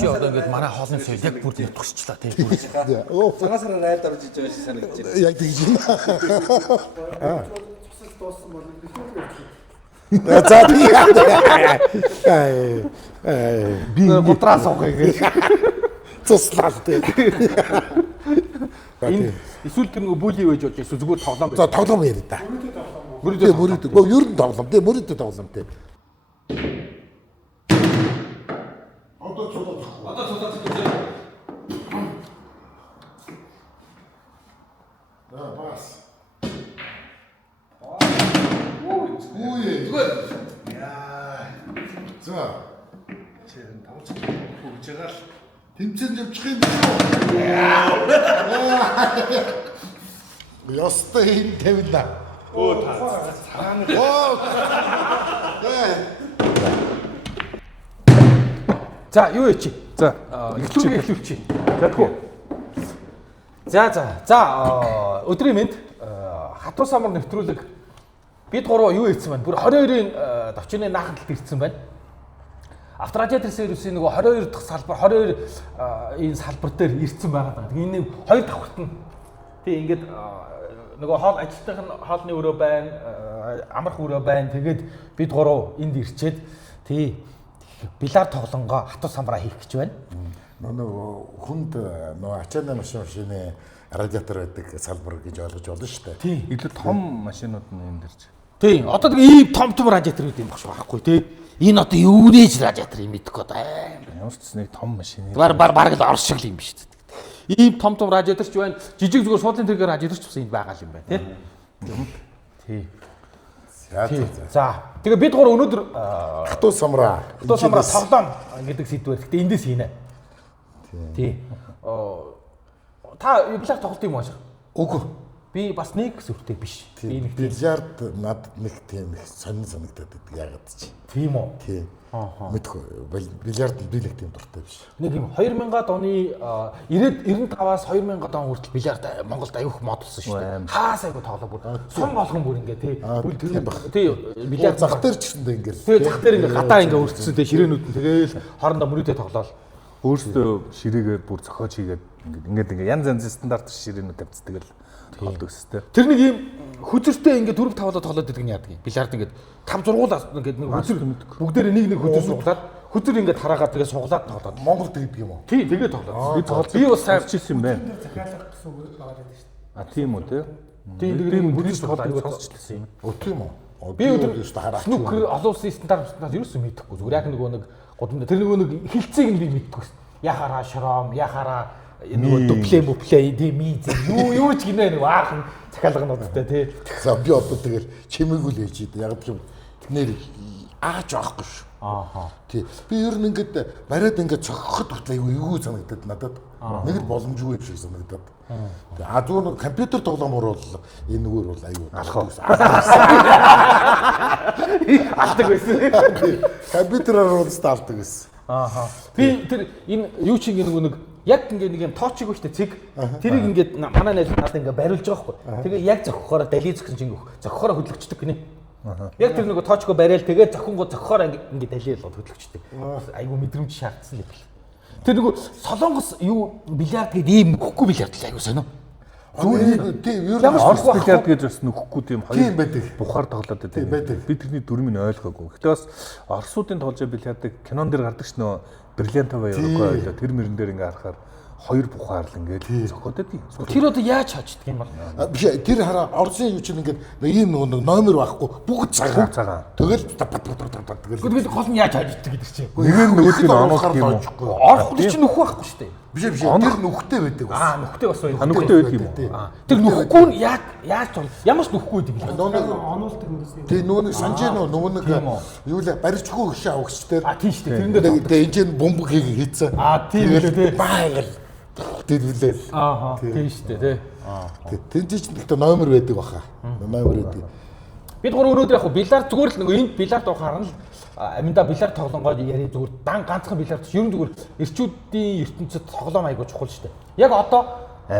Чи одоо ингээд манай хоолны соёл яг бүр ятгсчлаа тий. Цагаасаар райлд орж иж байгаа шиг санагдаж байна. Яг тэгж байна. Цусал дуусан бол За тийм. Би гутраа суух гэж. Цуслаа тий. Энэ эсвэл тэр нөгөө бүлийн байж болж эсвэл зүгээр тоглоом. За тоглоом ярив та. Мөрөд. Ер нь тоглоом тий. Мөрөд тоглоом тий. Одоо цулаад. Бас. Зүгээр. Яа. За. Чирэн тавч хөгж байгаа л тэмцэн явчих юм шүү. Ястай юм тавина. Оо цаана. Оо. За юу яа чи? За эхлүүлчих. За өдрийн мэнд хатуу самар нэвтрүүлэг бид гурав юу хийсэн байна? Бүр 22-ын давчны наахан талд ирсэн байна. Авторадиатор сервисийн нөгөө 22 дахь салбар 22 энэ салбар дээр ирсэн байгаа даа. Тэгээ энэ хоёр давхарт нь тий ингээд нөгөө хоол ажилтнах нь хоолны өрөө байна, амрах өрөө байна. Тэгээд бид гурав энд ирчээд тий бильярд тоглонгоо хатуу самбараа хийх гэж байна. Нөгөө хүнд нөгөө ачааны машины радиатор байдаг салбар гэж ойлгож болно шүү дээ. Тий. Илүү том машинууд нь энэ дэрч. Тий. Одоо ийм том радиаторууд юм багш байхгүй тий. Энэ одоо юунэж радиатор юм мэдэх гээд Ямар ч нэг том машин. бараг л орс шиг юм биш үү. Ийм том радиатор ч байна. Жижиг зүгээр суудлын тэргээр радиатор ч бас энд байгаа юм байна тий. За тэгээ бид гур өнөөдөр хатуу самраа тоглоом гэдэг сэдвээр гэхдээ эндээс хийнэ. Тий. Та бильярд тоглолт юм аашаа? Үгүй. Би бас нэг сүртэй биш. Би нэг бильярд надад нэг тийм их сонин санагдаад байдаг яагаад чи. Тийм үү? Тий. Мэдгүй бильярд би нэг тийм дуртай биш. Нэг юм 2000-ад оны 95-аас 2000-ад он хүртэл бильярд Монголд аюух мод болсон шүү дээ. Хаас аюу тоглоо бүр. Сум болгон бүр ингээ тий. Тий бильярд зах дээр ч гэсэндээ ингээ. Тий зах дээр ингээ гадаа ингээ өртсөн тий ширээнүүд нь тэгээл хоорондоо мөрөдөө тоглоол. Өөрсдөө ширээгээ бүр зохиож хийгээд ингээ янз янзын стандарт ширээнүүд тавьцдаг л тоглодог өстэй. Тэр нэг юм хүзэртэй ингээ дөрөв тавлаа тоглоод байдаг нь яадаг юм. Бильярд ингээ 5 6 ингээ нэг хүзэр бүгдээр нэг хүзэр суглаад хүзэр ингээ тараагаад тэгээ суглаад тоглоод Монголд гэдэг юм уу? Тий тэгээ тоглоод. Би тоглож би бас сайн хийсэн юм байна. захиалга гэсэн үг байгаа гэдэг шүү дээ. А тийм үү те. Тий тийм хүзэр тоглоод сонсчихлээ юм. Тийм үү? Би өдөр снукер олон улсын стандарт юу ч мэдэхгүй. Зүгээр яг нөгөө нэг гудамд тэр нөгөө нэг хилцээг нь би мэдэхгүй. Яхара шром, яхара нөгөө дупле дими юу ч гинэ нэг аахан захиалгануудтай тий. За би одоо тэгэл чимээгүй л ээж дээ. Яг л нэр ааж байхгүй шүү. Тий. Би ер нь ингээд бариад ингээд цогхоход батлаа эвгүй санагдаад надад нэг л боломжгүй юм шиг санагдаад. А зүгээр компьютер тоглоомор бол энэ нүгээр бол аюу алхах. Алдаг байсан. Компьютераар уулзтаа алдаг байсан. Би тэр энэ юу ч ингэ нэг яг ингэ нэг юм тоочиг өштэй цэг тэрийг ингээд манай найз надад ингэ бариулж байгаа байхгүй. Тэгээ яг зохихороо дали згсэн чинь зохихороо хөдлөгчдөг гинэ. Яг тэр нэг тоочгоо бариал тэгээ зохингоо зохихороо ингэ далиал хөдлөгчдөг. Айгу мэдрэмж шаардсан юм бэл. Тэр нэг солонгос юу бильярд гэдэг ийм хөхгүй бильярд л айгу сонио. Зүгээр тийм ер нь Орос бильярд гэж бас нөхгүй тийм тийм байдаг. бухаар тоглоод байдаг. Би тэрний дүрмийг ойлгоогүй. Гэтэ бас орсуудын тоглож бильярдыг кинон дээр гардаг ш нөө бриллиантовая явахгүй ойлоо. Тэр мөрөн дээр ингээ харахаар хоёр бухаар л ингээ зохиод байдیں۔ Тэр одоо яаж хааждаг юм бол? Биш тэр хараа Оросын юу чинь ингээд ийм нэг номер байхгүй бүгд цагаан. Тэгэл тэгэл Гэхдээ гол нь яаж хааждаг гэдэг чинь. Нэг нь нөгөөдгийг оноох юм уу? Орох чинь нөхөх байхгүй шүү дээ. биш тэр нүхтэй байдаг бас. Нүхтэй бас байна. Нүхтэй байдаг юм уу? Тэр нүхгүй нь яаж бол ямар ч нүхгүй гэдэг юм. Онуулдаг юм гэсэн. Тэг нүүн санжээ нөгөө нэг юу л барьчгүй хөшөө авагч дээр. Тийм шүү дээ. Тэрэн дээр тэг энэ бомб хийгээсэн. тийм үү те. Байгаль. Тэгэлээ. Тийм шүү дээ те. Тэнцэж нэгтэй номер байдаг баха. Номер байдаг. Бид гур өнөөдөр яг бильярд зүгээр л нэг энд бильярд ухаар нь аминда бильярд тоглонгоо яри зүгээр ганцхан бильярд ер нь зүгээр эрчүүдийн ертөнцид тоглоом айгуу чухал шүү дээ. Яг одоо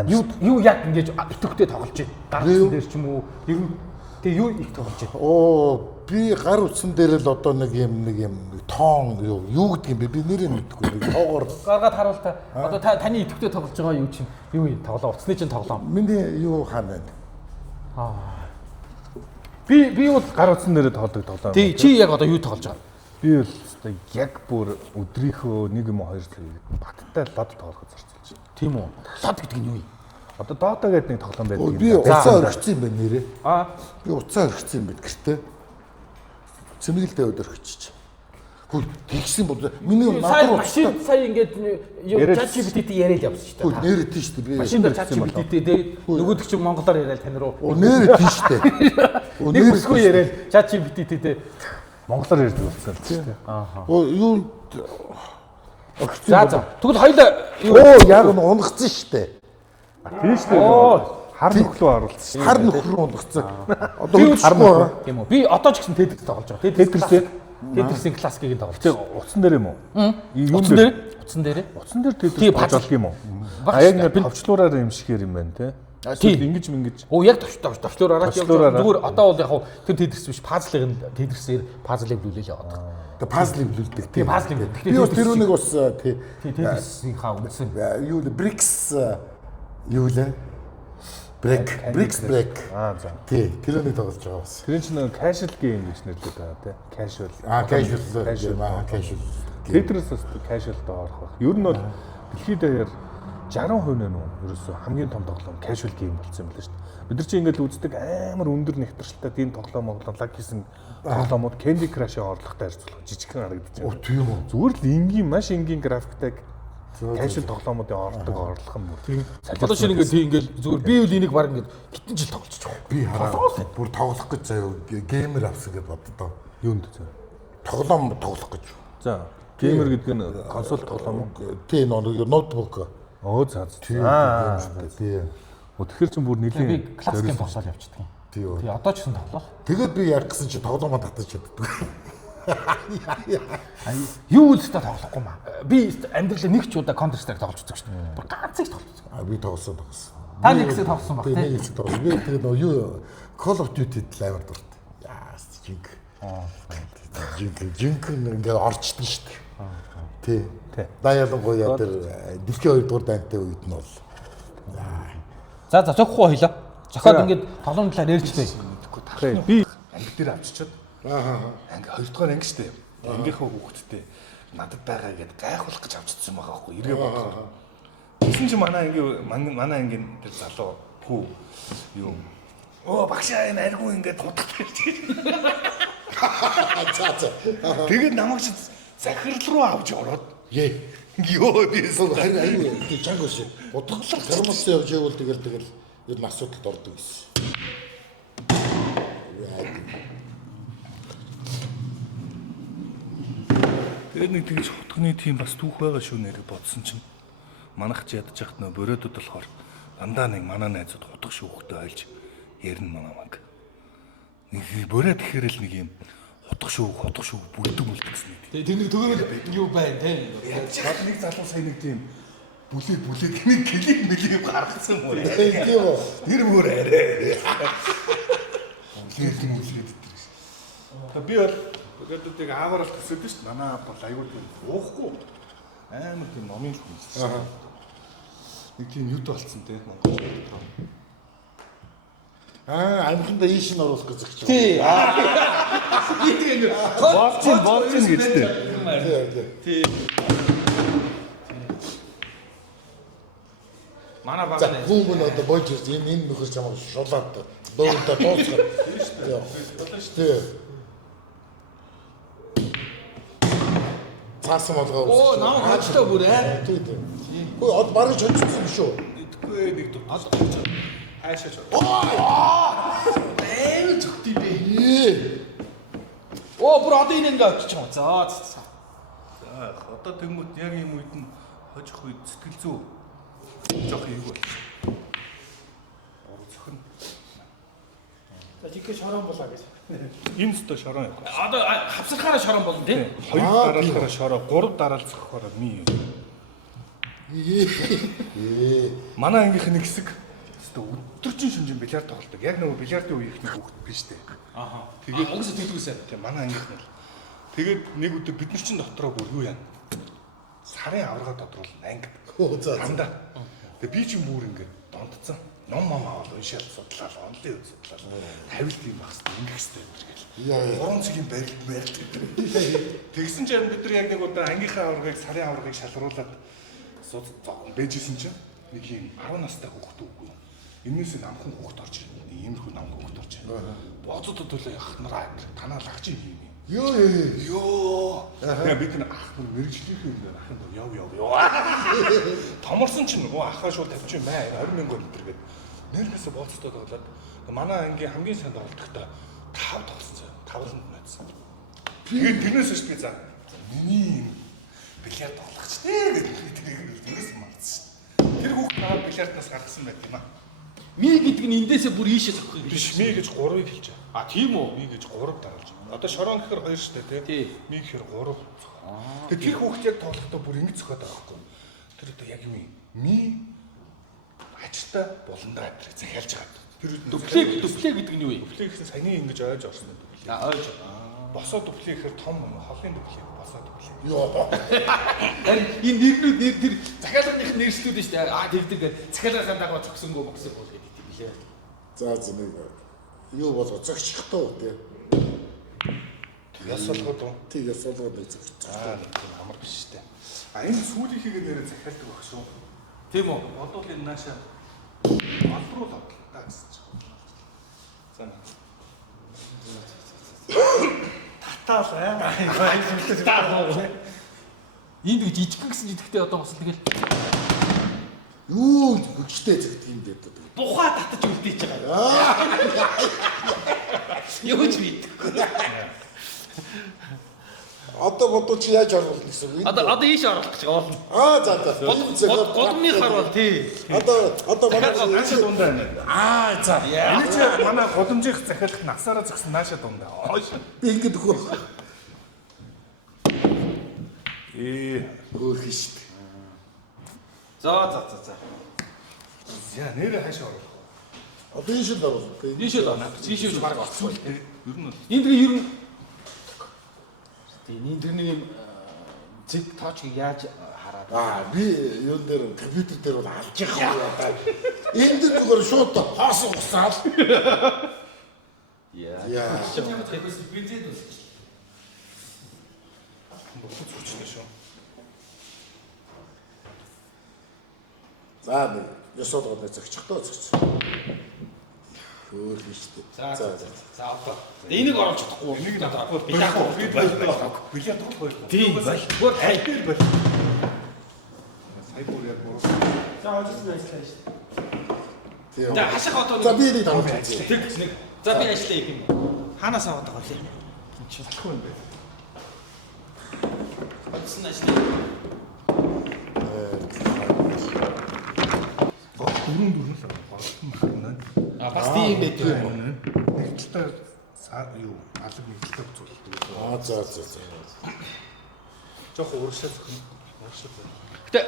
юу яг ингэж идэвхтэй тоглож байна. Ганцхан дээр ч юм уу ер нь Тэгээ юу их тоглож байна? Оо би гар утсан дээр л одоо нэг юм тоон юу гэдэг юм бэ? Би нэрийг мэдэхгүй. Нэг тоогоор Гаргаад харуул та. Одоо таны идэвхтэй тоглож байгаа юу чинь юу юм тоглоо? Утасны чинь тоглоом. миний юу хаана байна? Би бол гар утсан нэрээ тоглодог тоглоом. Тий чи яг одоо юу тоглож байгаа? Би бол одоо яг бүр өдрийнхөө 1 юм уу 2 баттай лад тоглоход зарцуулж байна. Тийм үү? Лад гэдэг нь юу юм? Одоо Dota гэдэг нэг тоглоом байдаг юм. Би уцаа өргөцсөн юм байна нэрээ. Би уцаа өргөцсөн юм байна гэртээ. Цэмэглэлтэй өдөрчихч. Хөө тэгсэн бол миний Сая машин сая ингээд ChatGPT яриад явсан шүү хөө дээ. нэрээ тийш дээ би. Машин дээр ChatGPT тэгээд нөгөөдөг чинь монголоор яриад тань руу. Нэрээ тийш дээ. Нэг бүсгүй яриад ChatGPT тэгээд Монголоор ярьдаг болсон тийм. Юу За тэгвэл хоёул Оо яг нь унгацсан штэ. Тийш дээ. Хар нөхлөө харуулсан шүү. Хар нөхөр рүү унгацсан. Одоо би харна. тийм үү? Би одоо ч гэсэн Tetris тоглож байгаа. Tetris-ийн классикийг тоглож Тэг байгаа. утсан дээр юм уу? Юун Утсан дээр? Утсан дээр? Утсан дээр Tetris Тийм, болж пазл. болд юм уу? Багш Яг нэг товчлуураар юм шигээр юм байна те. Тийм. Ингэж мингэж. Оо яг товчлоор араад явж Товчлуураараа. зүгээр одоо бол яг хав тэр Tetris биш пазлыг Tetris-ээр пазлыг бүлээл яваад. Тэг пазлыг бүлддэг Тийм пазлыг бүлддэг. Би бас тэр үнийг бас тий Tetris-ийнхаа үндсэн. юу брикс юу лээ? Брикс. За. Тий, тэр үнийг тоглож байгаа бас. Тэр чинь нэг casual game гэж нэрлэдэг байгаа те. Casual. Casual. Tetris бас casual-д орох байх. Ер нь бол дэлхийд даяар 60% нэ нүү ерөөсөө хамгийн том тоглоом casual game болсон юм байна шүү дээ. Бид нар чинь ингээл үздэг амар өндөр нэгтрэлтэй тийм тоглоом лагисэн тоглоомууд Candy Crush-ийн орлоготой харьцуулах жижигхэн харагдаж байна. Тийм үү. Зүгээр л энгийн маш энгийн графиктай casual тоглоомуудын ордог орлого юм бүр. Одоо шинэ ингээд зүгээр би үл энийг баг ингээд хитэн жил тоглож байгаа. Би хараа бүр тоглох гэж заяа геймер авсан гэж боддоо. Юунд зэ? Тоглоом тоглох гэж. За, геймер гэдэг нь консол тоглоом уу? Тий, ноутбук. Оо за. Тий. Тэгэхээр чинь бүр Би нэлийн классикийн тоглоод явчихдаг. Тий. Тэгээ одоо ч гэсэн тоглох. Тэгээд би яг гэсэн чи тоглоомоо татаж чаддаг. Юу л та тоглохгүй маа. Би амьдралаа нэг ч удаа Counter Strike тоглож үзсэн шүү дээ. Бүр ганцыг тоглож. Би тоглосон. Та нэг хэсэг тоглосон баг Нэг тий. хэсэг тоглосон. Би тэгээд юу Call of Duty-д амар дуртай. Яас жинк. Жинк ингээд орчдөг шүү дээ. Тий. Даяалангуяа тэр дэлхийн 2 дугаар дайнтай үед нь бол. За зохихгүй хоёлоо. Зохиод ингээд тоглоом талаар ярьчихлаа. би анги дээр авчичаад анги 2 дугаар анги штэ. Ангийнхаа хүүхэдтэй надад байгаа гэдээ гайхуулах гэж авчирсан байгаа байхгүй эргээ бодохоор. Тэсэн чи манай ангийн тэр залуу хүү юу оо багшаа энэ аргу ингээд хутгах гэж. Тэгээд намайг чи захирал руу авч ороод ёо бисэн Харин аюу чанга шүү. Бодглох термос явж ивэл тэгэл ер нь асуудалд ордог гэсэн. тэгээд нэг тэгж хутганы тийм бас түүх байгаа шүү нэрийг бодсон чинь манайх ч ядаж яхад нөө борөөдөд болохоор дандаа нэг манай найзууд хутгах шүүхтэй ойлж ярина манамаг. Нэг бороод гэхээр л нэг юм хутгах шүүх бүлдэг гэсэн нэг. Тэр төгөөл юу байна те. Яг нэг залуу сайн нэг тийм бүлээд нэг клип гаргасан мөр. Тийм үү. Тэр мөр арай. Бүлээд тэр. Би бол борөөдүүдийг аавар л төсөөд шүү дээ. Манай аав бол аюул тийм уухгүй. Амар тийм номын л хүн шүү дээ. Нэг тийм юд болцсон те Монгол. Амьхандаа ийш нь оруулах гэж зогч. Тий. Болчин гэдэгтэй. Тий. Манай баг За хүн одоо болж ирсэн энэ нөхөр чамаа шулаад дөрөвдөө дуусгав. Тий. Цаасан болгоо. Оо намайг хожтой бүр аа. Тий. Хөөе од барыг чонцсон юм шүү. Идэхгүй нэг дот. Хайшаач. Ээн зүгтий бэ. Оо бүр одоо энэ ингээ очиж байгаа. За. За одоо тэгмүүд яг юм үед нь хожих үед сэтгэл зүй жоох юм бол. Зөвхөн. За жиггээ шорон болоо гэж. Энэ ч шорон яг. Одоо хавсархаараа шорон болно тийм. 2 дараалахаараа шороо, 3 дараалцахаараа ми. Манай ангийнх нэг хэсэг өстө өдөржин шүнжин бильярд тоглодог. Яг нөгөө бильярдын үеийнхний хүүхэд биш үү? Ааха. Тэгээд угсаа төлөвлөсөн. тийм манай ангийнх нь. Тэгээд нэг өдөр бид нар чинь дотроо бүр юу яана? Сарын аварга тодруулна ангид. Дандаа. Тэгээд би чинь бүр ингээд дондцсан. Ном аваад уншаад судлаад онлын үз судлаад тавилт юм багс ингэх хэрэгтэй гэл. 3 цагийн барилт. Тэгсэн чинь бид нар яг нэг удаа ангийнхаа аваргыг сарын аваргыг шалруулад бэжсэн чинь нэг юм 10 настай хүүхэд үгүй. Энээс намхан хүүхэд орж ирнэ. Иймэрхүү намхан хүүхэд орж ирнэ. Боцод төлөө явах нараа танаа лагч юм. Ёо. Тэгээ бид нар ах бүр мэрэгжлийн юм ах нь яв. Томорсон чинь нөгөө ахаа шууд тавьчих юм бай. 20,000 өнтер гээд нэрнээс болцтой тоглоод манай ангийн хамгийн сайн тоглолтогтой 5 тоглосон. 5 найдсан. Тэгээд тэрнээс шүү дээ за. Миний бильярд тоглогч дээ гэдэг тэрнээс марцсан. Тэр хүүхд наваа бильярднаас гаргасан байт юм аа. Ми гэдэг нь эндээсээ бүр ийшээ зогхох гэж. Биш ми гэж 3-ыг хэлж байгаа. А тийм үү? Ми гэж 3 дараалж. Одоо шорон гэхэр 2 шүү дээ тий. Ми гэхэр 3. Тэгээд тэр хүүхд яг тоглохдоо бүр ингэж зөхөд байгаа байхгүй. Тэр одоо яг юм ми ажилтаа болондоо адрыг захиалж байгаа. Тэр Дупле гэдэг нь юу вэ? дупле гэсэн саяны ингэж ойж орсон дупле. Ойж. Босоо дупле гэхэр том холын дупле. Босоо дупле. Харин энэ нэрнүүд тэр захиалгын нэрслүүд нь шүү дээ. А тэгдэг захиалгын дагуу зогсонгүй боксер бол гэдэг юм билээ. За нэг юу болоо зөгчхтөө тий. Яс болгоод уу? Тий яс болгоод зөгч. Тийм амар биш шүү дээ. А энэ сүүлийнхийг нэрээ захиалдаг баг шүү. Тийм үү? Бодвол энэ наашаа алруу л авлаа гэсэн чинь. За. Энд гэж жижиг гэсэн жижигтэй одоо бас тэгэл Юу өгчтэй зэгт юм дээ. бухаа татаж үлдээж байгаа. Юу ч мэдгүй. Одоо бодвол чи яаж оруулах гэсэн үг? Одоо ийш оруулах гэж болно. За. Голомны хар бол тий. Одоо манай Наашаа дундаа байна. за. Энэ чи манай голомжийнх захиалах насаараа зогсон наашаа дундаа. Би ингэж өгөө. Өөх шүү дээ. За. За нэрээ хаашаа оруулах. Одоо энэ шил оруулах. Ийшээ доо. Ийшээ баг орцсон. Ер нь Энд ер нь тийм энэ нэг юм зэг тоочгийг яаж хараад Би юун дээр компьютер дээр бол алж явах юм. Энд зүгээр шууд хоосон усаал. Яа. бохот хүчтэй шүү. За нэг ясоод гоо зөгчхтөө зөгч. Хөөх шүү дээ. За одоо. Энийг оруулж чадахгүй. Энийг надад би яах вэ? Бильярд тоглох байх. Тийм байна. Бүр хайр байна. Сая бүр яг бүр. За ажил ажиллаа шүү дээ. Тийм. За хашиг одоо За би нэг тавьж байна. тэг нэг. За би ажиллая юм. Ханаас аваад байгаа лээ. Чи салахгүй юм бэ? Одсон ажиллая. Дөрөв л болсон махна. Бас тийм байдаг юм. Нэгдэлтэй юу алга нэгдэлтэй бүцүүлдэг. За. Жохо урагшаа зөвхөн урагшаа. Гэтэ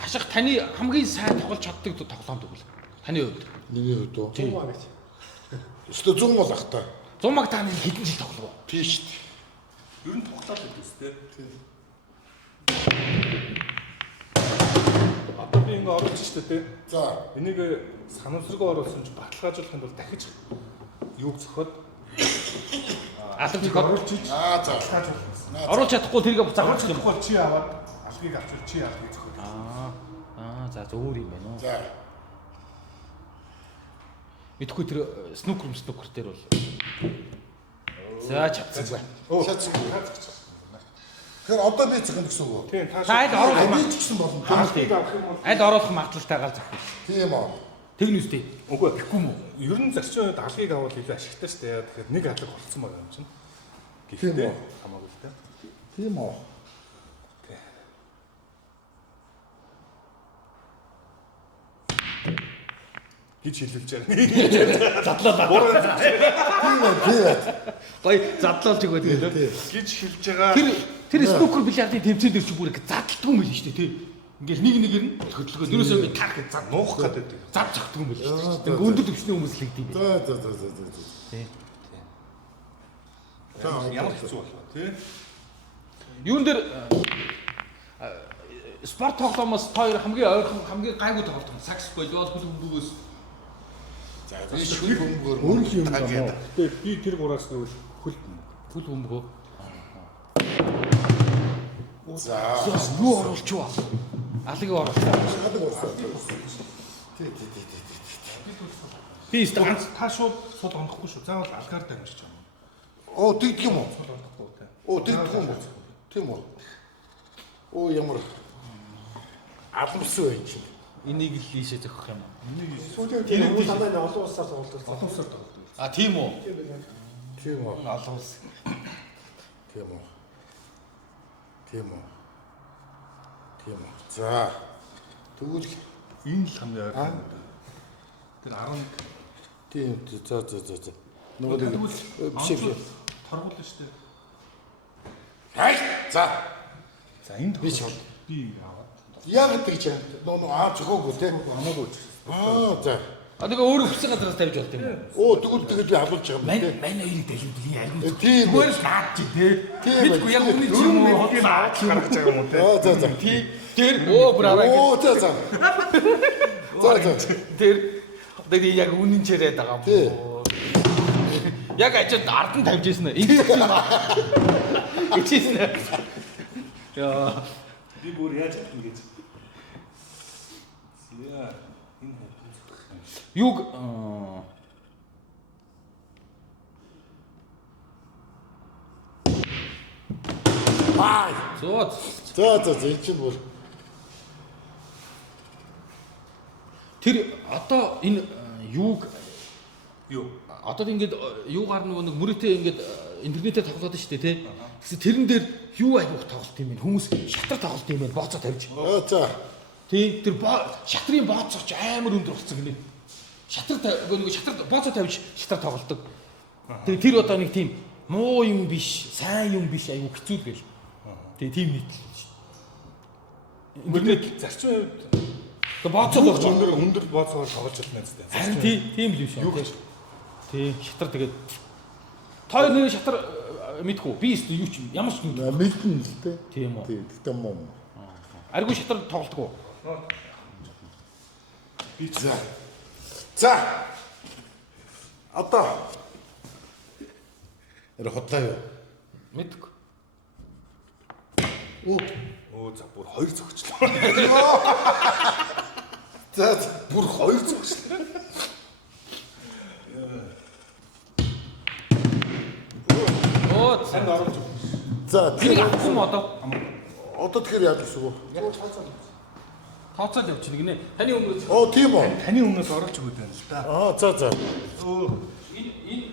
хашиг таны хамгийн сайн тоглож чаддаг тоглоом тэгвэл таны хувьд. Миний хувьд уу? Тийм. Өстө 100 бол ах та. 100 маг таны хэдэн жил тоглов? Тийш дээ. Ер нь тоглоод байдаг үстэй. Одоо би ингэ оруулж штэ тий. За. Энийг санамсаргүй оруулсан ч баталгаажуулахын тулд дахиж юуг зөхөд Алга зөхөд За. оруулж чадахгүй тэргээ буцаагаад юм. зөхөд чи аваад алгыг авчвал чи алгыг зөхөд. За өөр юм байна уу? За. Мэдхгүй тэр снукер дээр бол. За чадсан бай. Шатсан. Тэгэхээр одоо би зөвхөн гэсэн үг үү? Тийм Та аль оруулах Би ч гэсэн болно. алгыг авах юм бол аль оруулах магадлалтайгаар зохиол. Тийм үү. Тэгнэ үстэй. үгүй гэхгүй юм уу? Ер нь зарчим үед алгыг авах илүү ашигтай шүү дээ. Тэгэхээр нэг алга болцсон байгаа юм чинь. Тийм Гэхдээ үү? хамаагүй л дээ. Тийм үү. Гэж хэлүүлж байгаа. Задлаа. Тийм ээ. Гоё задлуулж өгөө тэгээд. Гэж хэлж байгаа. Тэр снукер бильярдын тэмцээн дээр чи бүр их задлтгүй юм биш үү тий? Ингээл нэг нэгээр нь хөдөлгөөс ерөөсөө ингээд таарах гэж зам нуух гэдэг. зам зогтдог юм байна шүү дээ. Ингээ өндөр төвчний хүмүүс л гэдэг юм байна. За. Ямар хэцүү болох вэ? Тэ? Юун дээр спорт тоглоомоос хоёр хамгийн ойрхон хамгийн гайгүй тоглолт сакс болоод хөл бөмбөгөөс. За хөл бөмбөгөөр Өөрөөр юм байна. Тэгээ би тэр гураас нэг Хөл бөмбөгөө. За. Юу оруулчваа? Алгийн оруулсан. Би өстө ганц та шууд сул ондохгүй шүү. Заавал алгаар дамжиж байгаа. Оо тэгдэг юм уу? Сул ондохгүй те. Оо тэгдэг юм уу? Тийм үү? Оо ямар алмсан байх чинь. Энийг л ийшээ зөхөх юм уу? Сүүлийн тэр хүмүүс дандаа нэг олон улсаар тоглолдог. Олон улсаар тоглодог. А тийм үү? Тийм үү? Олон улс. Тийм үү? Тийм үү? Тийм үү? За. Тэгвэл Энэ л хамгийн ойрхон. Тэр 11 тийм за. Нөгөө биш. торгуулна шүү дээ. Хай. За. За энд Би ч би аваад. яг тэгж нөгөө зөхөөгүй те. Амаагүй. За. А тэгээ өөрөө хүссэн газараас тавьж болт юм уу? Оо тэгвэл тэгэл би халуулж байгаа юм те. Мань хоёрыг дэлгүүл яа аль. Тийм. Зүгээр л наад чи тий. Мэдгүй яг үнэ чи юм уу? Хогийн аваад гаргаж байгаа юм уу те. За. Тэр бүр арай Оо за. За. тэр яг үнэн ч яриад байгаа Тий. юм. Яг ажид ард нь тавьж ирсэн ээ. Энэ юм аа. Ичсэн ээ. Яа. Би бүр яаж чадна гэж. Яа. Энэ Юг Ай. зөө. За энэ чинь бүр Тэр одоо энэ юг юу? одоо ингээд юугаар нэг мөрөтэй ингээд интернетээр тоглоод шүү дээ тий. Тэгсэн тэрэн дээр юу айгуух тоглолт юм бэ? Хүмүүс шатар тоглолт юм байна. Бооцоо тавьж. за. Тий тэр шатрын бооцооч амар өндөр болсон гинэ. Шатар нэг шатар бооцоо тавьж шатар тоглолдог. Тэгээ тэр одоо нэг тийм муу юм биш, сайн юм биш айгуу хэцүү гэл. Тэгээ тийм нийтлэл шүү. Интернет зарчмын хувьд Бооцоо болгож өндөр бооцоор тоглож чадна гэдэг. харин тийм л юм шүү. Тий шатар тэгээд тоо нэг шатар мэдгүй би юу ч ямар ч юм. Мэдэн л те. Тийм үү. Тийм. Тэгтээ муу. Аргүй шатар тоглолтгоо. Би За. Одоо эр хотлаа юу? Мэдгүй. Оо за бүр хоёр зогчлоо. За бүр хоёр зогслоо. Оо Санд оруулж. За тэрийг авахгүй юм одоо. одоо тэгэхээр яаж гэсэн үг? Тооцоол явчих нэг нэ. Таны өмнөөс Оо тийм үү. Таны өмнөөс оруулж өгöd байна л да. За. энэ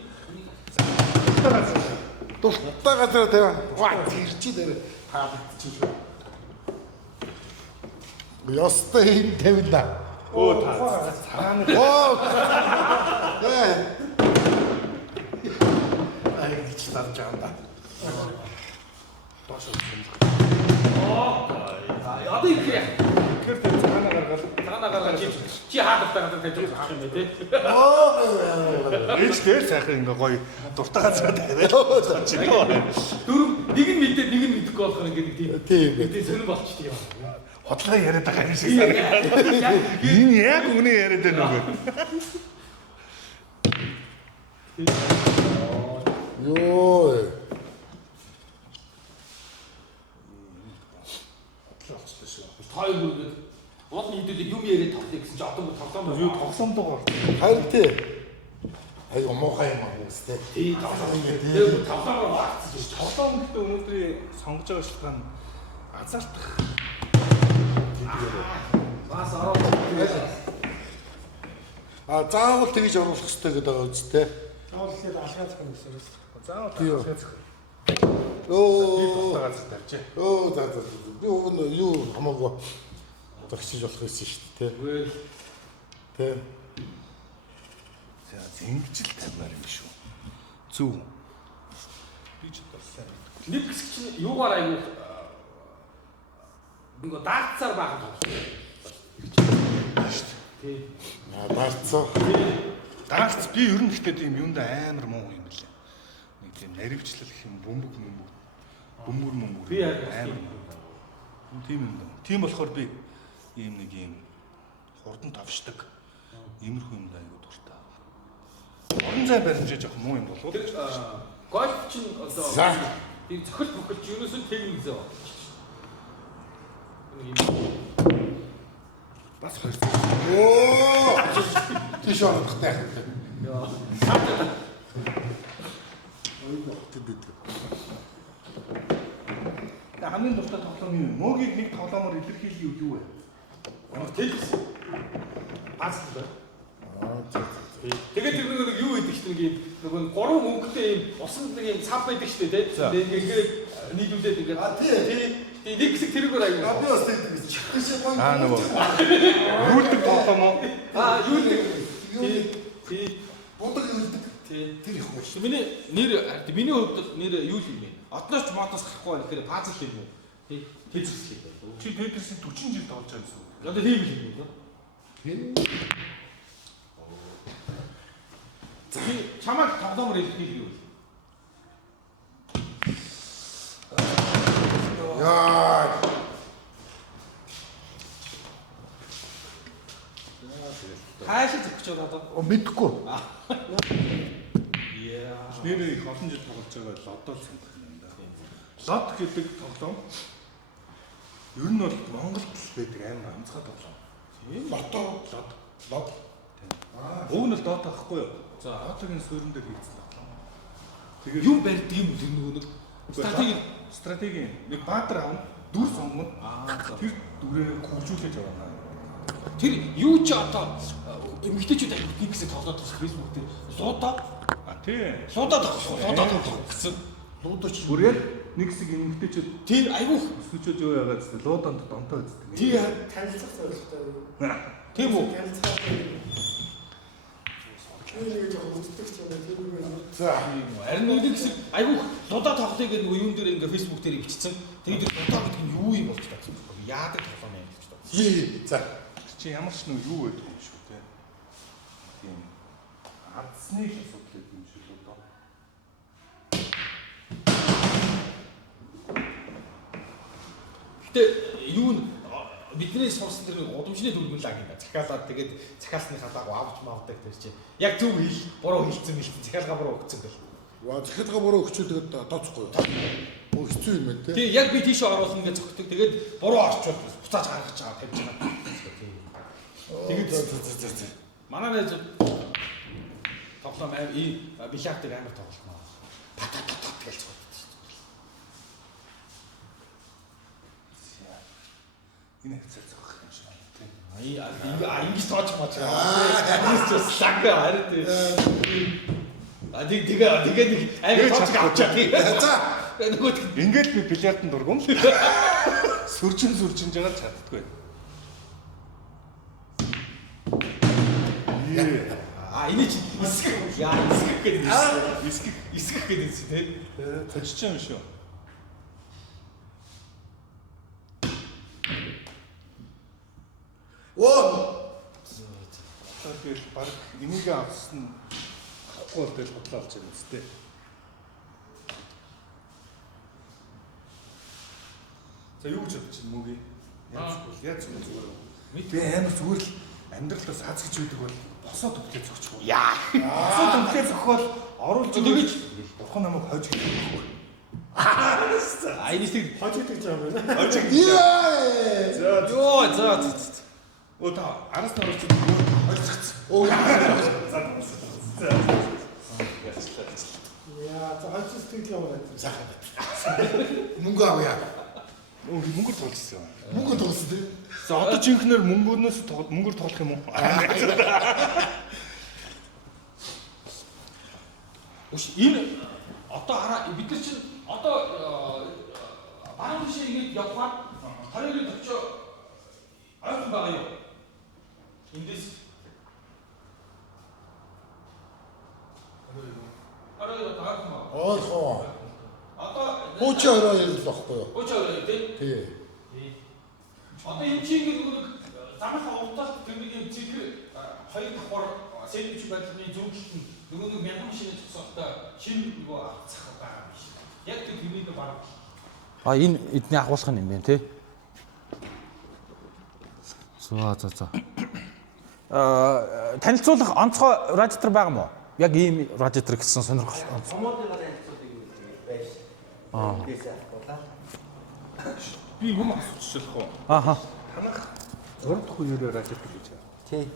Дултаа газар тавиа. Ваа зэрчи дээр таалагдчих. Ястай энэ тавина. Оо та цаана Оо. Ай гэж тарж байгаа юм да. одоо их яа. тэгэхээр тэр цаана гаргаад Цаана гаргаад чи хаадаг байгаа тавьж байгаа юм бэ те. ээж дээр сайхан ингээ гоё дуртай газар тавиад чимээ. Дөрөв нэг нь мэдээд нэг нь мэдэхгүй болохоор ингээд нэг тийм. Тийм. Тэгээд сонир болчихсон юм. Хотлоо яриад байгаа юм шиг санагдаад. Энэ яг үнэ яриад байна уу? Йоо. Хоёр бүргээд уулын хэдүүлээ юм яриад тоглоё гэсэн чи одоо бүр тоглоом Юу тоглоомдоо Харин тий. Ай муухай юм аа үстэй. тий тоглоом тэгээд тоглоомоор багцсан шүү. тоглоом гэдэг өнөөдрийн сонгож байгаа шалтгаан азартах. Бас ороод Заавал тэгж оруулах хэрэгтэй гэдэг байгаа үст те. Заавал тэгээд алгаа зах юм гэсэн. Заавал Тийм. дуртай Оо. газар тавьж. Оо за. Би юу хамаагүй зогсож болох байсан шүү дээ те. За зингижил тамаар юм шүү. Зүв. Би ч бас сайн. нэг хэсэг чинь юугаар аягүй Ингээ даацаар баахан тоглосон. Тий. Даарцсан. Даарц би ер нь гэхдээ тийм юунд амар муу юм лээ. Нэг тийм наривчлал гэх юм бөмбөр. Би яг амар тийм юм даа. Тийм болохоор би ийм нэг ийм хурдан тавшдаг. Иймэрхүү юм даа айгуу дуртай. Орон зай баримжаа жоох муу юм болов уу? Гольф чинь одоо тийм цохол бохолч ерөөсөө техник зөө. Бас хоёр. Оо. Тийш орох тайх. Яа. Та хамгийн дуртай тоглоом юу вэ? Мөөгийг нэг тоглоомоор илэрхийлэх юу вэ? Тэлс. Пасл бай. Тэгээд тэр нэг юу гэдэг чинь нэг юм нөгөө гурван өнгөтэй юм усан нэг юм цав байдаг шүү дээ тий. Тэгээд нийлүүлээд ингээд тий нэг хэсэг тэрүүгээр аяа. Би бас тийм гэж. Нөгөө юулдаг тоглоом уу? Юулдаг. Тий. Бодог юулдаг. Тий. Тэр их гоё. Миний хувьд нэр юу юм бэ? Одноос ч мотоос гарахгүй байх гэхээр пазл юм уу? Тий. Тэжрс хэлээ. Чи Тетрисийн 40 жил тоглож байгаа гэсэн үг. Одоо тийм л юм уу? Би чамайг тоглоомор илэрхийлэх юу вэ? Яа. Хаашаа зөвч одоо? Мэдхгүй. Нэрээ их олон жил тоглож байгаа лодоо л санах юм да. Лод гэдэг тоглоом ер нь бол Монголд л байдаг амар онцгой тоглоом. Лод. Уг нь л дот байхгүй юу? За, лотогийн суурин дээр хийгдсэн тоглоом. Тэгээд Юм барьдаг юм уу тэр нөгөө нэг стратеги нэг баатар аав дүр сонгоно. Тэр дүрээ хөгжүүлж яваа. тэр юу ч одоо эмэгтэйчүүд аяг гэсэн тоглоод тусах Facebook дээр луудаа Тий. луудаа тоглох гэсэн. Луудаач. Бүрээ нэг хэсэг эмэгтэйчүүд Тэр айгүй өсөж юу яагаад гэвэл лууданд донтоо үздэг. тий танилцах зорилготой. тийм үү. Танилцах. Нэг жоо үздэг ч юм уу. За. Харин нэг хэсэг айгүй луудаа тоглоё гэдэг нөгөө юун дээр ингээ Facebook дээр бичсэн. Тэгээд луудаа гэдэг нь юу юм болж тагсан. Яадаг тоглоом юм гэж байна. За. Чи ямар ч нэг юу байдаг юм шүү те. Тийм. Ардсны л асуудал гэдэг юм шиг л доо. Гэтэ юу н бидний сурсан тэр удамшны дүрмэлаг юм да. Захиалаад тэгээд захиалсныхаа дагуу авч мавдаг тэр чи. Яг зөв хэл буруу хэлсэн мэл захиалгаа буруу өгсөн гэл. Ва захиалга буруу өгчүүлээд тооцохгүй. Оо хэцүү юм байна те. Тий яг би тийш оруулна гэж зөгтөг. Тэгээд буруу орчвол буцааж гаргаж байгаа тавьж байгаа. Тэгээд манай найз тоглоом аим билярдыг амар тоглоно. Патат гэж боддог шүү дээ. Энэ хэвцээ зогох юм шиг тийм. Ингэж тооч маач. Ингэж ч лага хараад. Тэгээд нэг амар тооч авчаа тий. За. Нөгөө Ингээд би бильярдын дургуун л сүржин жагаад чаддгүй. энэ чи эсгэх гэдэг юм. Эсгэх гэдэг юм тий. Тожиж юм шүү. Оо. Тэгэхээр баг энийг авсан авахгүй бол тэгэл бодлоо олж байгаа юм зү. За юу гэж бодчих юм уу? Яаж зүгээр. Би амар зүгээр л амьдралаас аз гэж үүдэг бол босоод өвлөө зогчих. Яа. Босоод өвлөө зохиол оруулж тэгэж бурхан намайг хойж гэдэг. Айнис тэг Хожиг гэж юм байна. Хойж. Яа. ёо за. Оо та араас нь оруулж хойцчихсан. Оо. Яа, за хожиг сэтгэл юм байна. За. Мөнгө авъя. Оо мөнгөөр тоглосон. Мөнгө тоглосон тий. За одоо жинхнээр мөнгөөр тоглох юм уу? Үш энэ одоо хараа бид нар чинь одоо баруун тишээ ингэж явхаар 20-ийн төвчөө ойрхон байгаа юу? Эндээс 20 таарах маа. Оохоо. Одоо Хуучин орой ирэл баггүй юу? Хуучин орой тий. Тий. Одоо энэ чинь нэг замынхаа урталт тэр нэг юм цэгэр хоёр давхар сэндвич барилгын зөвлөлт нь нөгөө нэг мянган машины зогсоолтой шинэ нөгөө авцах байгаа юм шиг. Яг тэр тэрийг баг. Энэ эдний агуулгах юм байна тий. За. Танилцуулах онцгой радиатор байгаа мó? Яг ийм радиатор гэсэн сонирхолтой. Комодын танилцуулдаг юм байж. Би юм асуучих уу? Ааха. Танах урд хуйроо радиатор гэж байна. Тий.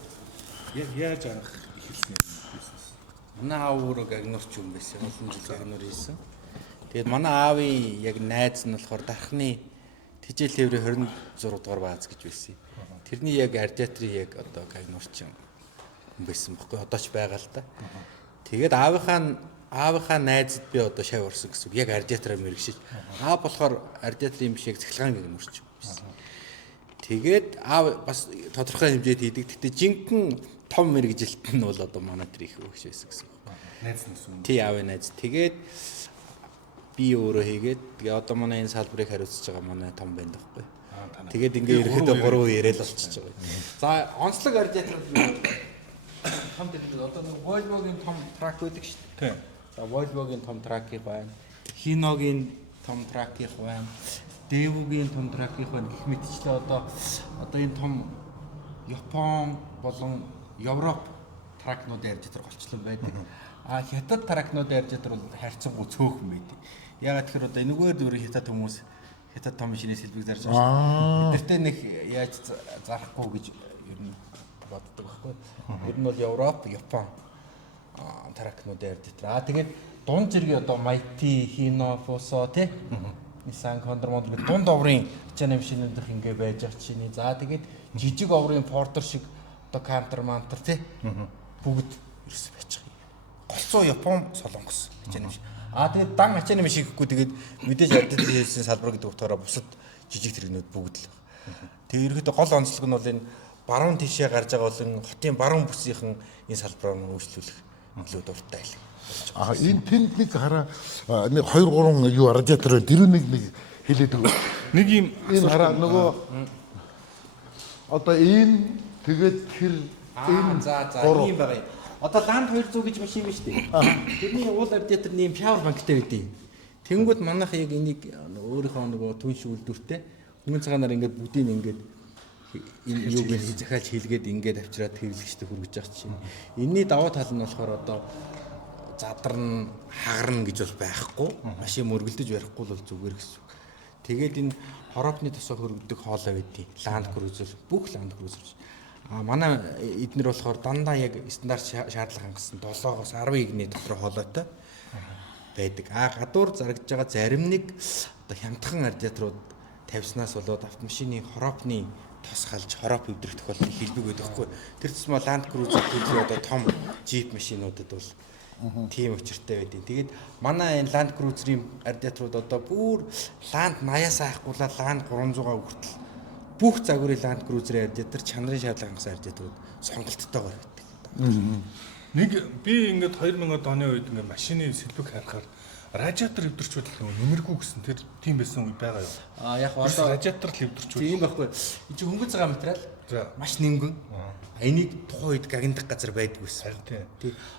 Яаж анх эхэлсэн юм бизнес? Манай аав өөрөө гагнуурч юм байсан. Олон жил гагнуур хийсэн. Тэгээд манай аавын яг найз нь болохоор дархны тижэл тээврийн 26 дугаар бааз гэж байсан. Тэрний яг радиаторын яг одоо гагнуурч юм байсан бохоггүй одоо ч байгаа л да. Тэгээд аавынхаа найзад би одоо шав орсон гэсэн үг. Яг радиатороо мэрэгшиж. Аав болохоор радиаторын биш яг цахилгаан гагнуурч байсан. Тэгээд аав бас тодорхой хэмжээд хийдэг. Гэхдээ жинхэнэ том мэрэгжилт нь бол одоо манай тэр их өгч байсан гэсэн үг. Найз нь сүм. Тий аавын найз. Тэгээд би өөрөө хийгээд тэгээ одоо манай энэ салбарыг хариуцж байгаа манай том банд байхгүй. Тэгээд ингээ ерөөдөө 3 яриад болчихж байгаа. За онцлог радиатор том гэдэг одоо нэг Volvo-гийн том трак байдаг шүү дээ. Тий. За Volvo-гийн том тракийг байна. Hino-гийн том тракийг байна. Daewoo-гийн том тракийг байна. Гэх мэтчлээ одоо энэ том Япон болон Европ тракнуудын радиатор голчлон байдаг. Хятад тракнуудын радиатор бол харьцангуй цөөхөн байдаг. Ягаад тэгэхээр одоо энэгээр зүгээр хятад хүмүүс хятад том машинээс хэлбэг зарж байгаа шүү дээ. Эдгээртээ нэг яаж зарахгүй гэж ер нь боддог байхгүй. Ер нь бол Европ, Япон тракнуудын радиатор. Тэгээд дунд зэргийн одоо Mighty, Hino, Fuso тий. Nissan Condor мод дунд оврын хичээнэ машинуудах ингээ байж байгаа чинь. За тэгээд жижиг оврын Porter шиг одоо Canter, Manter тий. Бүгд ерөөс байж байгаа. Голцоо Япон, Солонгос хичээнэ машин. Тэгээд дан хичээнэ машин гэхгүй тэгээд мэдээж радиатор хийсэн салбар гэдэг утгаараа бусад жижиг тэрэгнүүд бүгд л байна. Тэгээд ерөөдөө гол онцлог нь бол энэ баруун тишээ гарч байгаа болон хотын баруун бүсийнхэн энэ салбараа үйлчлүүлэх илүү дуртай л. Энэ тэнд нэг хараа нэг 2 3 юу радиатор дэрүү нэг хэлээд өгөө. Нэг юм Энэ хараа нөгөө одоо энэ тэгээд тэр энэ За ийм байгаа юм. Одоо Land 200 гэж машин биш үү? Тэрний уул радиатор нэм power bankтай байдیں۔ Тэнгүүд манайх яг энийг өөрийнхөө нөгөө түн шүүлдвэртэй өмнө цагаанаар ингээд бүгдийг ингээд энэ юуг захиалж хийлгээд ингээд авчираад хэрэглэгчтэй хүргэж байгаа чинь. Энийний давуу тал нь болохоор одоо задарна, хагарна гэж бол байхгүй. Машин мөргөлдөж барихгүй бол зүгээр гэсэн үг. Тэгээд энэ хороопны тосоо хөргөдөг хоолой байдیں۔ Land Cruiser, бүх Land Cruiser. Манай эднэр болохоор дандаа яг стандарт шаардлага хангасан 7-оос 10-ны дотор хоолойтой байдаг. Гадуур зарагдж байгаа зарим нэг одоо хямдхан радиаторууд тавьснаас болоод автомашины хороопны тос халж хороп өвдрөх тохиолдол хэлбэг байдаг хгүй. Тэр тусмаа Land Cruiser гэдэг одоо том Jeep машинуудад бол тийм учиртай байдیں۔ Тэгээд манай энэ Land Cruiser-ийн радиаторууд одоо бүр Land 80-аас айхгуулаа Land 300-аа хүртэл бүх загварын Land Cruiser радиатор чанарын шаардлага хангасан радиаторууд сонголттойгоор байдаг. нэг би ингээд 2000 оны үед ингээд машины сэлбэг харахаар радиатор өвдөрчүүд л нэмэргүй гэсэн тэр тийм байсан үе байгаа юу? Яг Одоо радиатор л өвдөрчүүд. тийм байхгүй. Энэ чинь хөнгөн цагаан материал. Маш нингэн. Энийг тухайн үед гагнадах газар байдгүйсэн. Тийм.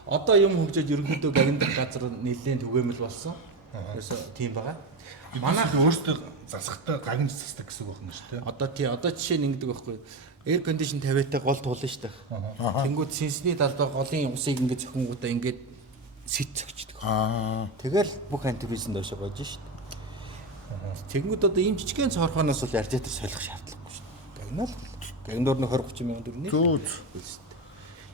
Одоо юм хөгжөөд ерөнхийдөө гагнадах газар нэлээд түгээмэл болсон. Ерөөсөө тийм байгаа. Манайх өөрсдөө засахтаа гагнж засдаг гэсэн үг байна шүү дээ. Одоо тий одоо жишээ нь ингэдэг байхгүй. Air condition 50-тай гол туулна шүү дээ. Тэнгүүд синсний талбай голын усыг ингээд зөвхөнгүүдээ ингээд сэт зөгчдөг. Тэгэл бүх антибисэн доошо гож шүү дээ. Тэнгүүд одоо ийм жижигхэн цоорхоноос бол радиатор солих шаардлагагүй шүү дээ. Гагнал. Гагнуур нь 20-30 мянган төгрөг.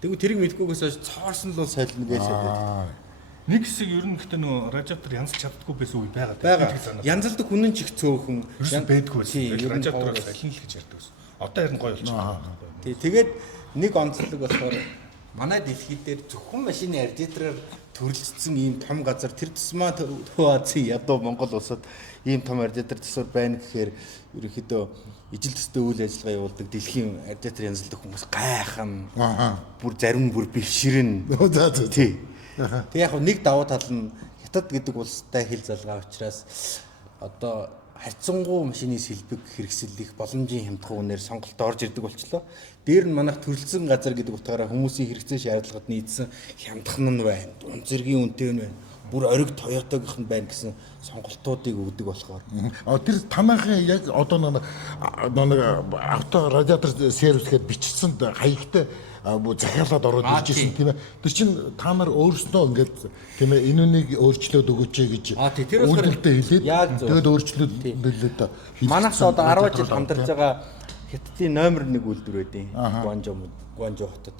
Тэнгүүд тэрийг мэдгүйгээс цоорсон л бол солино гэж хэлээд. Нэг хэсэг ер нь гэхдээ нөгөө радиатор янзлж чаддгүй байсан үе байгаа. Байгаа. Янзалдаг хүн ч их цөөхөн байдгүй байсан. Радиатор солино л гэж ярьдаг байсан. Одоо харин гоё болчихсон. Тэгээд нэг онцлог болохоор манай дэлхий дээр зөвхөн машины радиатороор төрөлжсөн ийм том газар тэр тусмаа Төв Азийн ядуу Монгол улсад ийм том радиатор төсвөр байна гэхээр ерөнхийдөө ижил төстэй үйл ажиллагаа явуулдаг дэлхийн радиатор янзалдаг хүмүүс гайхам. Бүр зарим бүр бэлширэн. Тий. Тэг яг нэг давуу тал нь Хятад гэдэг улстай хил залгаа учраас одоо харьцангуй машины сэлбэг хэрэгсэл их боломжийн хямдхан үнээр сонголтод орж ирдэг болчлоо. Дээр нь манайх төрөлсөн газар гэдэг утгаараа хүмүүсийн хэрэгцээ шаардлагад нийцсэн хямдхан нь байна. Дунд зэргийн үнэтэй нь байна. Бүр ориг Toyota-гийнх нь байна гэсэн сонголтуудыг өгдөг болохоор. Тэр танайхын яг одоо нэг авто радиатор сервис гэхэд бичсэн хаягтай захиалаад ороод ирж ирсэн тийм ээ. Тэр чинь та нар өөрснөө ингээд тийм ээ энүүнийг өөрчлөөд өгөөч гэж үйлдэлтэй хэлээд тэгээд өөрчлөлт доо. Манайх одоо 10 жил хамтарч байгаа Хятадын номер 1 үйлдвэр байдیں۔ Гуанжо хотод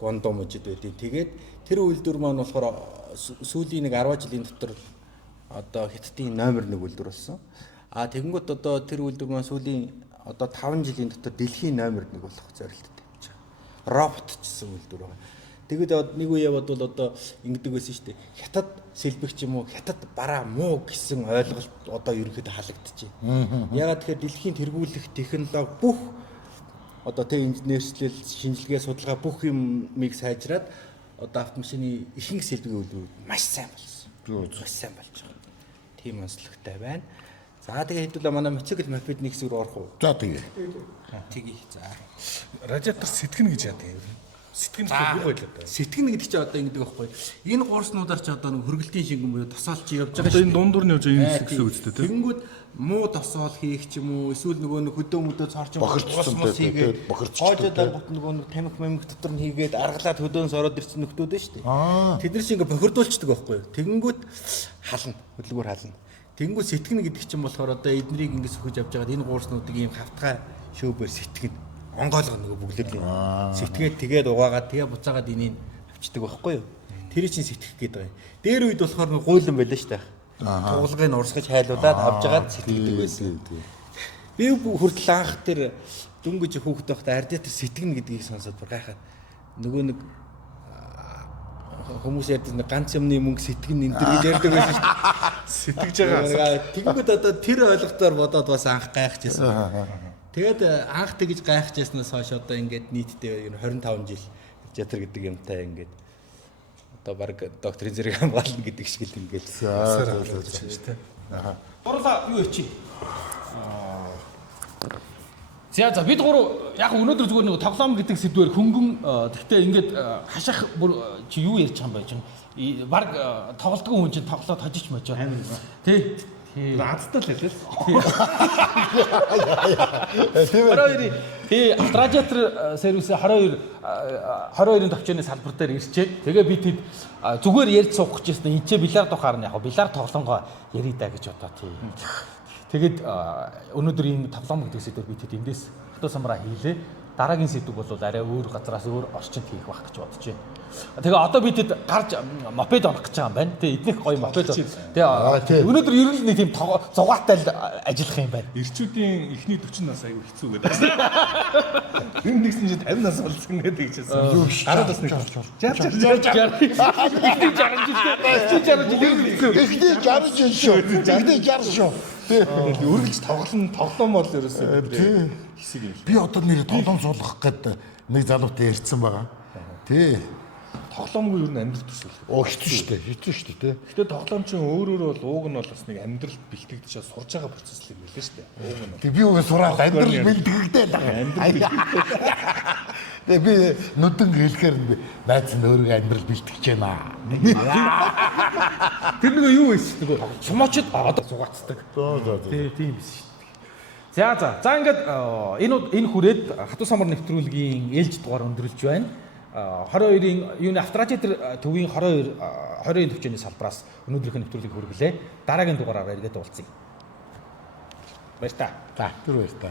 Гуандо мужид байдیں۔ Тэгээд тэр үйлдвэр маань болохоор сүүлийн нэг 10 жилийн дотор одоо Хятадын номер 1 үйлдвэр болсон. Тэгэнгүүт одоо тэр үйлдвэр маань сүүлийн одоо 5 жилийн дотор дэлхийн номер 1 болох зорилттой байж байгаа. Робот гэсэн үйлдвэр байгаа. Тэгээд нэг үе яваад бол одоо ингэдэг байсан шүү дээ. Хятад сэлбэгч юм уу, хятад бараа муу гэсэн ойлголт одоо ерөнхийдөө халагдчихэв. Ягаад тэгэхээр дэлхийн тэргүүлэх технологи бүх одоо тэг инженерчлэл, шинжилгээ, судалгаа бүх юмыг сайжраад одоо автомашины ихэнх сэлбэгийн үйлдвэр маш сайн болсон. Маш сайн болж байгаа. Тийм онцлогтой байна. За тэгээд хэдүүлээ манай мотоцикл мопед нэг хэсэг рүү орох уу? За тэгээ. Тэгье. За. Радиатор сэтгэнэ гэж яадаг юм. Сэтгэнэ юу байлаа да. Сэтгэнэ гэдэг чинь одоо ингэдэг байхгүй. Энэ гуурснуудаар ч одоо нэг хөргөлтийн шингэн буюу тосоолч явж байгаа шүү. Энэ дундуур нь явж байгаа энэ хэсэг үстэй тийм. Тэгэнгүүт муу тосоол хийх ч юм уу эсвэл нөгөө нэг хөдөө цаарч бохирцсон тэгээд хоожоод гот нөгөө нэг тамхи мамх дотор нь хийгээд аргалаад хөдөөнс ороод ирсэн нөхдүүд дээ шүү дээ. Тэд нар шиг ингээ бохирдуулцдаг байхгүй. Тэгэнгүүт хална, хөдөлгүүр хална. Тэгэнгүүт сэтгэнэ гэдэг чинь болохоор одоо эднэрийг ингээ сөхөж явж байгаад энэ гуурснуудыг ийм хавтгай шөөбөр сэтгэнэ онгойлгоо нөгөө бүглэлийн сэтгээд тэгээд угаагаад тэгээ буцаагаад энийг авчдаг байхгүй юу. Тэр чинь сэтгэх гээд байгаа юм. Дээр үед болохоор нөгөө гуйлан байлаа шүү дээ. Туулгыг урсгаж хайлуулад авж агаад сэтгэдэг байсан. Би хүртэл анх тэр дөнгөж хүүхэд байхдаа радиатор сэтгэнэ гэдгийг сонсоод бүр гайхаад нөгөө нэг хүмүүс ярьдаг нэг ганц юмны мөнгө сэтгэнэ энэ төр гэж ярьдаг байсан шүү дээ. Сэтгэж байгаа. Тэгэнгүүт одоо тэр ойлголтоор бодоод бас анх гайхажсэн. Тэгээд анх тэгж гайхажсанаас хойш одоо ингээд нийтдээ 25 жил радиатор гэдэг юмтай ингээд одоо баг докторийн зэрэг хамгаална гэдэг шиг л ингээд болж байна шүү дээ. Гурлаа юу хийчих. За бид гурав яг өнөөдөр зүгээр нэг тоглоом гэдэг сэдвээр хөнгөн тэгтээ ингээд хашах бүр чи юу ярьж байгаа юм бэ чинь баг тоглолтгүй хүн чинь тоглоод хожиж мочоо. Тий. Наадтай л хэлээ. Тий радиатор сервис 22-ын төвчөөний салбар дээр ирчээ. Тэгээ би тэд зүгээр ярьж суух гэж байсан. Энд ч бильярд ухаар нь яг бильярд тоглонгоо ярий даа гэж бодоо тий. Тэгээд өнөөдөр энэ тоглоом гэдэг сэдвээр би тэд эндээс хатуу самраа хийлээ. Дараагийн сэдв бол арай өөр газраас өөр орчинд хийх байх гэж бодож байна. Тэгээ одоо би тэд гарч мопед онох гэж байгаа юм байна. Тэгээ эднийх гоё мопед. Тэгээ өнөөдөр ер нь нэг тийм зугаатай л ажиллах юм байна. Ирчүүдийн эхний 40 нас аягүй хэцүү гэдэг. Энэ нэгсэн чинь 50 нас болсон гэдэг чийсэн. Гараад бас нэг 60 жил. Эхний 60 жил шүү. Эхний 60 шүү. Үргэлж тоглоом бол ерөөсөө хэсэг юм. Би одоо нэр тоглоом суулгах гэдэг нэг залуутай ярьсан байгаа. Тий. Тоглоомгүй юу н амьдрал төсөөлөх. Хэцүү шүү дээ. Гэтэ тоглоом чинь өөрөөр бол ууг нь бол бас нэг амьдрал бэлтгэгдэж сурж байгаа процесс юм байлээ шүү дээ. Ууг нь. Тэг би уг сураад амьдрал бэлтгэгдээд байгаа. Тэг би нүдэн хэлэхээр найз нь өөрөө амьдрал бэлтгэж байна. Тэр нэг юу байсан нөгөө сумочд одоо зугаацдаг. Тийм биш шүү дээ. За ингээд энэ хүрээд хатуу самар нэвтрүүлгийн ээлж дугаар өндөрлж байна. 22-ын юуны авторадиатор төвийн 20-ын төвчөөний салбараас өнөөдрийнх нь нэвтрүүлгийг хүргэлээ. Дараагийн дугаараар эргээд уулзъя. Баяр та. За, түр баяр та.